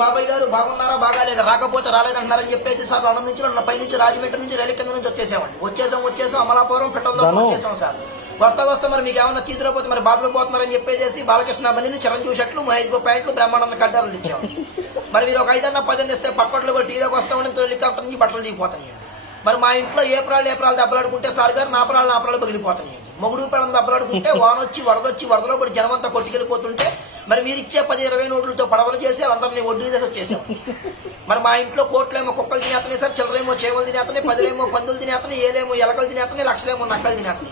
బాబాయ్ గారు బాగున్నారా బాగాలేదా రాకపోతే రాలేదంటారని చెప్పేసి సార్ అన్న నుంచి నా పై నుంచి రాజమండ్రి నుంచి రైలు కింద నుంచి వచ్చేసాం అమలాపురం పెట్రోల్ వచ్చేసాం సార్. వస్తా మరి మీకు ఏమన్నా తీసుకురాకపోతే మరి బాధలు పోతున్నారని చెప్పేసి బాలకృష్ణ బండిని చిరంజీవి షర్ట్లు మహేష్ బాబు ప్యాంట్లు బ్రహ్మానంద కడ్డాలు ఇచ్చాము. మరి మీరు ఒక 5 10 ఇస్తే పక్కట్లో కూడా టీలోకి వస్తామని హెలికాప్టర్ నుంచి బట్టలు దిగిపోతాయి. మరి మా ఇంట్లో ఏ ప్రాణాలు దెబ్బలాడుకుంటే సార్ గారు నా ప్రాణాలు పగిలిపోతాయి. మొగుడు ప్రాణం దెబ్బలాడుకుంటే వానొచ్చి వరదలో పడి జనమంతా కొట్టుకెళ్ళిపోతుంటే మరి మీరు ఇచ్చే 10-20 నోట్లతో పడవలు చేసి వాళ్ళందరినీ ఒడ్డు చేసి వచ్చేసాం. మరి మా ఇంట్లో కోట్లేమో కుక్కలు తినేతనే సార్, చిల్లరేమో చేవలు తినేతనే, 10లేమో పందులు తినేతనే, ఏలేమో ఎలకలు తినేతనే, లక్షలేమో నక్కలు తినేతనే.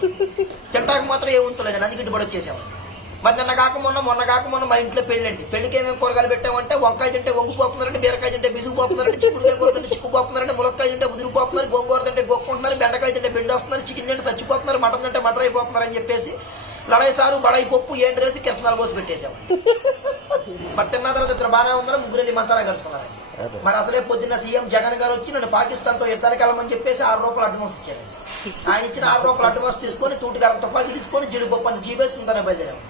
తింటాక మాత్రం ఏముంటలేదు అందుకు ఇటుబడి వచ్చేసాము. మరి మొన్న కాక మొన్న మా ఇంట్లో పెళ్ళండి. పెళ్లికి ఏమేమి కూరగాయలు పెట్టామంటే వంకాయ తింటే వంగిపోతున్నారంటే, బీరకాయ తింటే బిసుకుపోతున్నారంటే, చిక్కుడుకాయ కూర తింటే చిక్కుపోతున్నారంటే, ములక్కాయ తింటే ముదిరిపోతున్నారు, గోంగూర తింటే గోక్కుంటున్నారు, బెండకాయ తింటే బెండి వస్తున్నారు, చికెన్ తింటే చచ్చిపోతున్నారు, మటన్ తింటే మటర్ అయిపోతున్నారు అని చెప్పేసి లడాయి సారు బడాయి పప్పు ఏండ్రేసి కెసనాలు పోసి పెట్టేసాము. మరి తిన్న తర్వాత ఇద్దరు బాగానే ఉందని ముగ్గురు మంచాలా కలుసుకున్నారు. మరి అసలే పొద్దున్న సీఎం జగన్ గారు వచ్చి నన్ను పాకిస్తాన్ తో యుద్ధానికి వెళ్ళమని చెప్పేసి 6 రూపాయలు అడ్వాన్స్ ఇచ్చారు. ఆయన ఇచ్చిన 6 రూపాయలు అడ్వాన్స్ తీసుకొని తూటిగారం తుపాకి తీసుకొని జీడిపప్పు అంత జీపేసుకుంటానే బయలుదేరాము.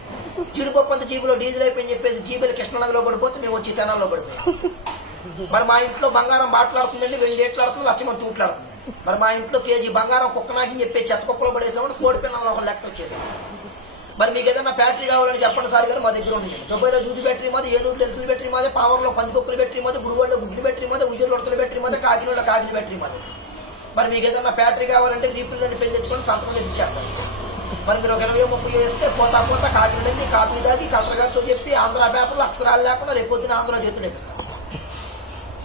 జీడిపప్పు అంత జీబులో డీజిల్ అయిపోయింది చెప్పేసి జీబీలు కృష్ణనదిలో పడిపోతే మేము వచ్చి తెనాల్లో పడిపోయాం. మరి మా ఇంట్లో బంగారం బాట్లాడుతుందండి, వెండి ఏట్లాడుతుంది, లక్షమంది తూట్లాడుతుంది. మరి మా ఇంట్లో కేజీ బంగారం కుక్కనాకి చెప్పి చెత్త కుక్కలో పడేసామని కోడి పిల్లలు ఒక లెక్క వచ్చేసాము. మరి మీకు ఏదైనా బ్యాటరీ కావాలని చెప్పండి సార్ గారు మా దగ్గర ఉంది. దుబాయ్లో దూది బ్యాటరీ మాది, ఏలూరులో ఎలుకల బ్యాటరీ మాది, పావర్లో పందికొక్కుల బ్యాటరీ మాది, గురువాడలో గుడ్డి బ్యాటరీ మాది, ఉయ్యూరులో ఉడతల బ్యాటరీ మాది, కాకినాడలో కాకిన బ్యాటరీ మాది. మరి మీకు ఏదైనా బ్యాటరీ కావాలంటే రీపుల్ని పెళ్లి తెచ్చుకొని సంతకం వేసి ఇచ్చేస్తాను. మరి మీరు ఒక 20-30 వేస్తే పోతా కాకినాడండి కాపీ దాగి కలెక్టర్ గారితో చెప్పి ఆంధ్ర పేపర్లో అక్షరాలు లేకుండా రేపు పొద్దున ఆంధ్ర చేతులు నేర్పిస్తాను.